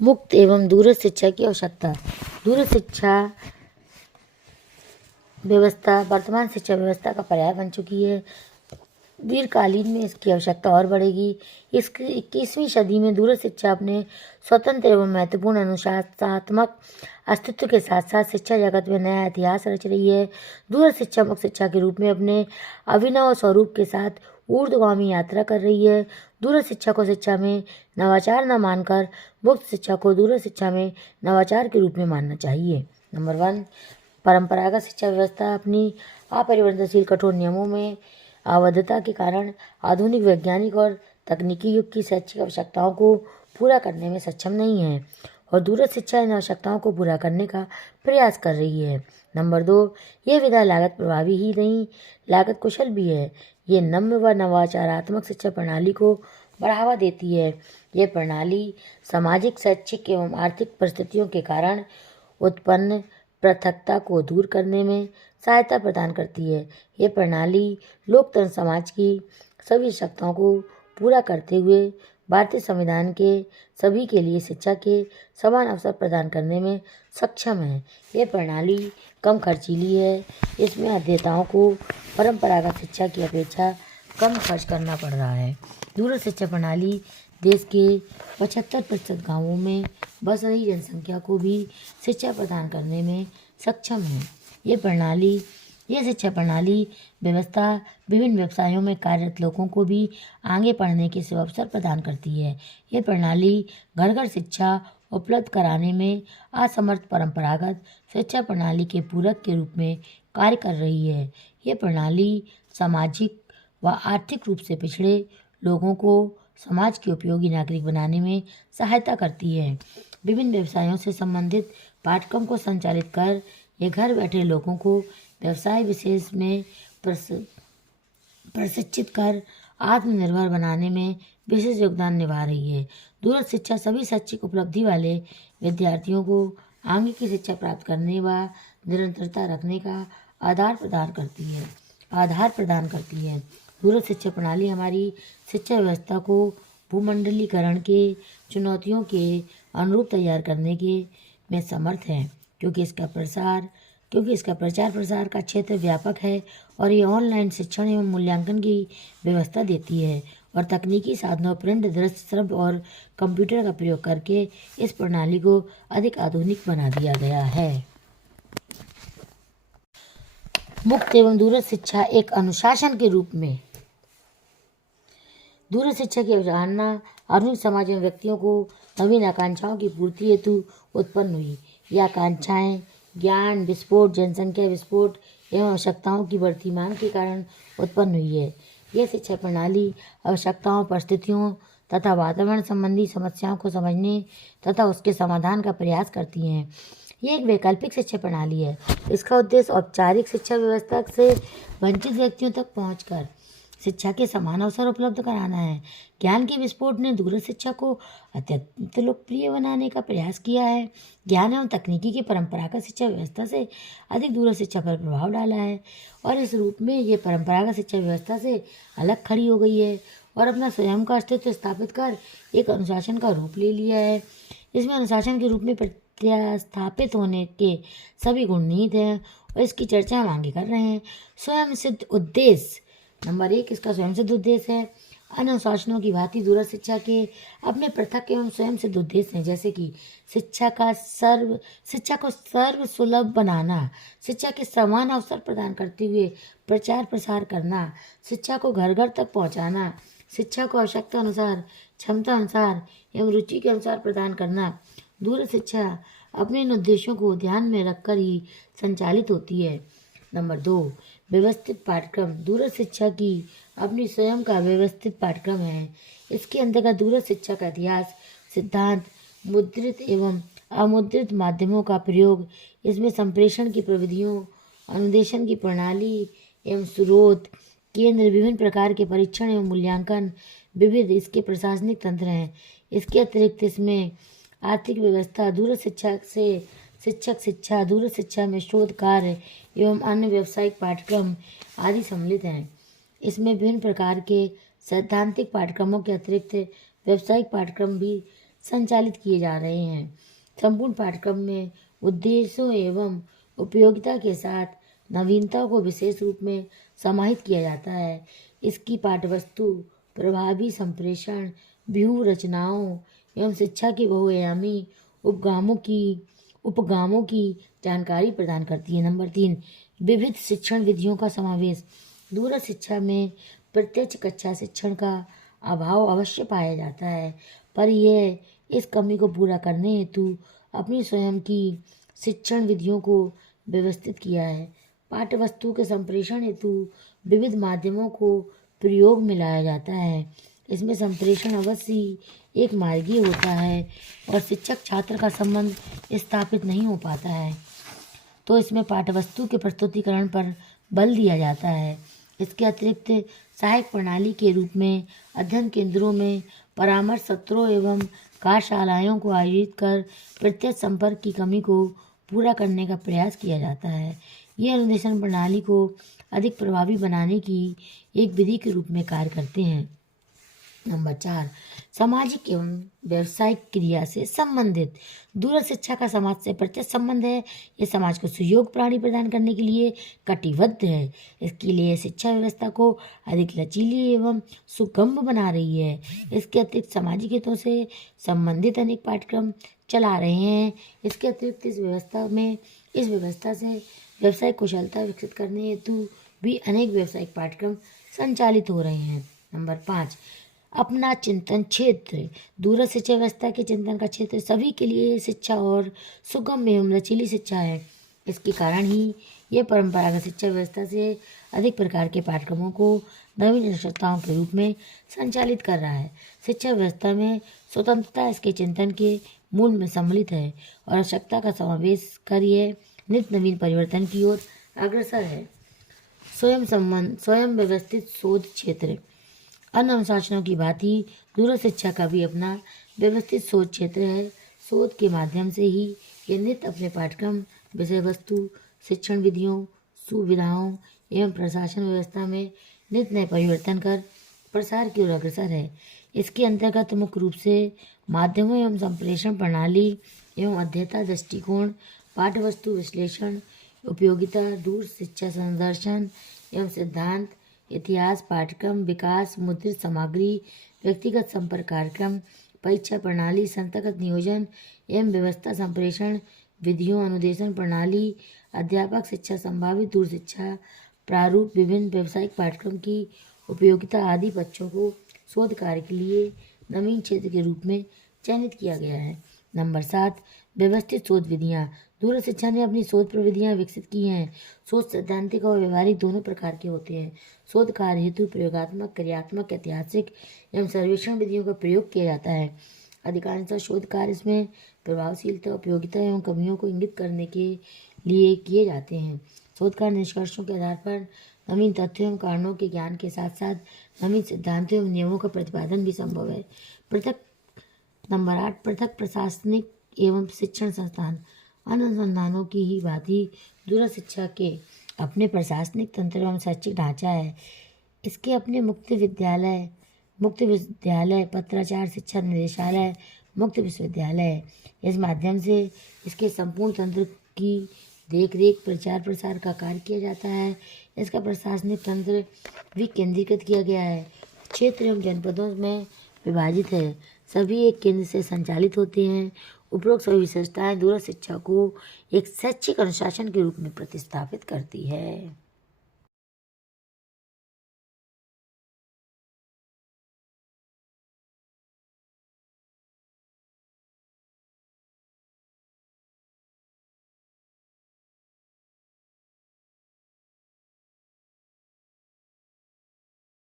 मुक्त एवं दूरस्थ शिक्षा की आवश्यकता। दूरस्थ शिक्षा व्यवस्था वर्तमान शिक्षा व्यवस्था का पर्याय बन चुकी है। दीर्घकालीन में इसकी आवश्यकता और बढ़ेगी। इसकी 21वीं सदी में दूरस्थ शिक्षा अपने स्वतंत्र एवं महत्वपूर्ण अनुशासनात्मक अस्तित्व के साथ साथ शिक्षा जगत में नया इतिहास रच रही है। दूरस्थ शिक्षा मुक्त शिक्षा के रूप में अपने अभिनव स्वरूप के साथ ऊर्ध्वगामी यात्रा कर रही है। दूरस्थ शिक्षा को शिक्षा में नवाचार न मानकर मुक्त शिक्षा को दूरस्थ शिक्षा में नवाचार के रूप में मानना चाहिए। नंबर 1, परंपरागत शिक्षा व्यवस्था अपनी अपरिवर्तनशील कठोर नियमों में आबद्धता के कारण आधुनिक वैज्ञानिक और तकनीकी युग की शैक्षिक आवश्यकताओं को पूरा करने में सक्षम नहीं है और दूरस्थ शिक्षा इन आवश्यकताओं को पूरा करने का प्रयास कर रही है। नंबर 2, यह विधा लागत प्रभावी ही नहीं, लागत कुशल भी है। ये नम्य व नवाचारात्मक शिक्षा प्रणाली को बढ़ावा देती है। यह प्रणाली सामाजिक, शैक्षिक एवं आर्थिक परिस्थितियों के कारण उत्पन्न पृथकता को दूर करने में सहायता प्रदान करती है। यह प्रणाली लोकतंत्र समाज की सभी आवश्यकताओं को पूरा करते हुए भारतीय संविधान के सभी के लिए शिक्षा के समान अवसर प्रदान करने में सक्षम है। यह प्रणाली कम खर्चीली है। इसमें अध्येताओं को परंपरागत शिक्षा की अपेक्षा कम खर्च करना पड़ रहा है। दूरस्थ शिक्षा प्रणाली देश के 75% गाँवों में बस रही जनसंख्या को भी शिक्षा प्रदान करने में सक्षम है। यह शिक्षा प्रणाली व्यवस्था विभिन्न व्यवसायों में कार्यरत लोगों को भी आगे पढ़ने के अवसर प्रदान करती है। यह प्रणाली घर घर शिक्षा उपलब्ध कराने में असमर्थ परंपरागत शिक्षा प्रणाली के पूरक के रूप में कार्य कर रही है। यह प्रणाली सामाजिक व आर्थिक रूप से पिछड़े लोगों को समाज के उपयोगी नागरिक बनाने में सहायता करती है। विभिन्न व्यवसायों से संबंधित पाठ्यक्रम को संचालित कर ये घर बैठे लोगों को व्यवसाय विशेष में प्रशिक्षित कर आत्मनिर्भर बनाने में विशेष योगदान निभा रही है। दूरस्थ शिक्षा सभी शैक्षिक उपलब्धि वाले विद्यार्थियों को आगे की शिक्षा प्राप्त करने व निरंतरता रखने का आधार प्रदान करती है। दूरस्थ शिक्षा प्रणाली हमारी शिक्षा व्यवस्था को भूमंडलीकरण के चुनौतियों के अनुरूप तैयार करने के में समर्थ है, क्योंकि इसका प्रचार प्रसार का क्षेत्र व्यापक है और ये ऑनलाइन शिक्षण एवं मूल्यांकन की व्यवस्था देती है और तकनीकी साधनों, प्रिंट, दृश्य, श्रव्य और कंप्यूटर का प्रयोग करके इस प्रणाली को अधिक आधुनिक बना दिया गया है। मुक्त एवं दूरस्थ शिक्षा एक अनुशासन के रूप में दूरस्थ शिक्षा की अवधारणा आधुनिक समाज में व्यक्तियों को नवीन आकांक्षाओं की पूर्ति हेतु उत्पन्न हुई। यह आकांक्षाएं ज्ञान विस्फोट, जनसंख्या विस्फोट एवं आवश्यकताओं की बढ़ती मांग के कारण उत्पन्न हुई है। यह शिक्षा प्रणाली आवश्यकताओं, परिस्थितियों तथा वातावरण संबंधी समस्याओं को समझने तथा उसके समाधान का प्रयास करती हैं। यह एक वैकल्पिक शिक्षा प्रणाली है। इसका उद्देश्य औपचारिक शिक्षा व्यवस्था से वंचित व्यक्तियों तक पहुंचकर शिक्षा के समान अवसर उपलब्ध कराना है। ज्ञान के विस्फोट ने दूरस्थ शिक्षा को अत्यंत लोकप्रिय बनाने का प्रयास किया है। ज्ञान एवं तकनीकी की परंपरागत शिक्षा व्यवस्था से अधिक दूरस्थ शिक्षा पर प्रभाव डाला है और इस रूप में ये परंपरागत शिक्षा व्यवस्था से अलग खड़ी हो गई है और अपना स्वयं का अस्तित्व स्थापित कर एक अनुशासन का रूप ले लिया है। इसमें अनुशासन के रूप में प्रत्यास्थापित होने के सभी गुण निहित हैं और इसकी चर्चा हम आगे कर रहे हैं। स्वयं सिद्ध उद्देश्य। नंबर 1, इसका स्वयं सिद्ध उद्देश्य है। अन्य अनुशासनों की भांति दूरस्थ शिक्षा के अपने पृथक एवं स्वयं सिद्ध उद्देश्य हैं, जैसे कि शिक्षा को सर्व सुलभ बनाना, शिक्षा के समान अवसर प्रदान करते हुए प्रचार प्रसार करना, शिक्षा को घर घर तक पहुंचाना, शिक्षा को आवश्यकता अनुसार, क्षमता अनुसार एवं रुचि के अनुसार प्रदान करना। दूरस्थ शिक्षा अपने इन उद्देश्यों को ध्यान में रखकर ही संचालित होती है। नंबर 2, व्यवस्थित पाठ्यक्रम। दूरस्थ शिक्षा की अपनी स्वयं का व्यवस्थित पाठ्यक्रम है। इसके अंतर्गत दूरस्थ शिक्षा का इतिहास, सिद्धांत, मुद्रित एवं अमुद्रित माध्यमों का प्रयोग, इसमें संप्रेषण की प्रविधियों, अनुदेशन की प्रणाली एवं स्रोत केंद्र, विभिन्न प्रकार के परीक्षण एवं मूल्यांकन, विविध इसके प्रशासनिक तंत्र हैं। इसके अतिरिक्त इसमें आर्थिक व्यवस्था, दूरस्थ शिक्षा से शिक्षक शिक्षा, दूरस्थ शिक्षा में शोध कार्य एवं अन्य व्यावसायिक पाठ्यक्रम आदि सम्मिलित हैं। इसमें विभिन्न प्रकार के सैद्धांतिक पाठ्यक्रमों के अतिरिक्त व्यावसायिक पाठ्यक्रम भी संचालित किए जा रहे हैं। संपूर्ण पाठ्यक्रम में उद्देश्यों एवं उपयोगिता के साथ नवीनता को विशेष रूप में समाहित किया जाता है। इसकी पाठ्यवस्तु प्रभावी संप्रेषण, व्यूह रचनाओं एवं शिक्षा के बहुआयामी उपगामों की जानकारी प्रदान करती है। नंबर 3, विविध शिक्षण विधियों का समावेश। दूरस्थ शिक्षा में प्रत्यक्ष कक्षा शिक्षण का अभाव अवश्य पाया जाता है, पर यह इस कमी को पूरा करने हेतु अपनी स्वयं की शिक्षण विधियों को व्यवस्थित किया है। पाठ्यवस्तु के संप्रेषण हेतु विविध माध्यमों को प्रयोग में लाया जाता है। इसमें संप्रेषण अवश्य ही एक मार्गीय होता है और शिक्षक छात्र का संबंध स्थापित नहीं हो पाता है, तो इसमें पाठ्यवस्तु के प्रस्तुतिकरण पर बल दिया जाता है। इसके अतिरिक्त सहायक प्रणाली के रूप में अध्ययन केंद्रों में परामर्श सत्रों एवं कार्यशालाओं को आयोजित कर प्रत्यक्ष संपर्क की कमी को पूरा करने का प्रयास किया जाता है। ये अनुदेशन प्रणाली को अधिक प्रभावी बनाने की एक विधि के रूप में कार्य करते हैं। नंबर 4, सामाजिक एवं व्यवसायिक क्रिया से संबंधित। दूरस्थ शिक्षा का समाज से प्रत्यक्ष संबंध है। ये समाज को सुयोग प्रणाली प्रदान करने के लिए कटिबद्ध है। इसके लिए शिक्षा व्यवस्था को अधिक लचीली एवं सुगम बना रही है। इसके अतिरिक्त सामाजिक हितों से संबंधित अनेक पाठ्यक्रम चला रहे हैं। इसके अतिरिक्त इस व्यवस्था से व्यवसायिक कुशलता विकसित करने हेतु भी अनेक व्यावसायिक पाठ्यक्रम संचालित हो रहे हैं। नंबर 5, अपना चिंतन क्षेत्र। दूरस्थ शिक्षा व्यवस्था के चिंतन का क्षेत्र सभी के लिए शिक्षा और सुगम एवं लचीली शिक्षा है। इसके कारण ही ये परंपरागत शिक्षा व्यवस्था से अधिक प्रकार के पाठ्यक्रमों को नवीन आवश्यकताओं के रूप में संचालित कर रहा है। शिक्षा व्यवस्था में स्वतंत्रता इसके चिंतन के मूल में सम्मिलित है और आवश्यकता का समावेश कर यह नित्य नवीन परिवर्तन की ओर अग्रसर है। स्वयं व्यवस्थित शोध क्षेत्र। अन्य अनुशासनों की भांति दूरस्थ शिक्षा का भी अपना व्यवस्थित शोध क्षेत्र है। शोध के माध्यम से ही ये नित्य अपने पाठ्यक्रम, विषय वस्तु, शिक्षण विधियों, सुविधाओं एवं प्रशासन व्यवस्था में नित्य नए परिवर्तन कर प्रसार की ओर अग्रसर है। इसके अंतर्गत मुख्य रूप से माध्यमों एवं संप्रेषण प्रणाली एवं अध्ययता दृष्टिकोण, पाठ्यवस्तु विश्लेषण, उपयोगिता, दूर शिक्षा संदर्शन एवं सिद्धांत, इतिहास, पाठ्यक्रम विकास, मुद्रित सामग्री, व्यक्तिगत संपर्क कार्यक्रम, परीक्षा प्रणाली, संस्थागत नियोजन एवं व्यवस्था, संप्रेषण विधियों, अनुदेशन प्रणाली, अध्यापक शिक्षा, संभावित दूर शिक्षा प्रारूप, विभिन्न व्यावसायिक पाठ्यक्रम की उपयोगिता आदि बच्चों को शोध कार्य के लिए नवीन क्षेत्र के रूप में चयनित किया गया है। नंबर 7, व्यवस्थित शोध विधियाँ। दूरस्थ शिक्षा ने अपनी शोध प्रविधियाँ विकसित की हैं। शोध सैद्धांतिक और व्यवहारिक दोनों प्रकार के होते हैं। शोध कार्य हेतु प्रयोगात्मक, क्रियात्मक, ऐतिहासिक एवं सर्वेक्षण विधियों का प्रयोग किया जाता है। अधिकांशतः शोध कार्य इसमें प्रभावशीलता, उपयोगिता एवं कमियों को इंगित करने के लिए किए जाते हैं। शोध कार्य निष्कर्षों के आधार पर नवीन तथ्यों एवं कारणों के ज्ञान के साथ साथ नवीन सिद्धांतों एवं नियमों का प्रतिपादन भी संभव है। नंबर 8, पृथक प्रशासनिक एवं शिक्षण संस्थान। अन्य अनुसंधानों की ही भांति दूरस्थ शिक्षा के अपने प्रशासनिक तंत्र एवं शैक्षिक ढांचा है। इसके अपने मुक्त विद्यालय, पत्राचार शिक्षा निदेशालय, मुक्त विश्वविद्यालय है। इस माध्यम से इसके संपूर्ण तंत्र की देखरेख, प्रचार प्रसार का कार्य किया जाता है। इसका प्रशासनिक तंत्र भी केंद्रीकृत किया गया है, क्षेत्र एवं जनपदों में विभाजित है, सभी एक केंद्र से संचालित होते हैं। उपरोक्त सभी विशेषताएं दूरस्थ शिक्षा को एक शैक्षिक अनुशासन के रूप में प्रतिस्थापित करती है।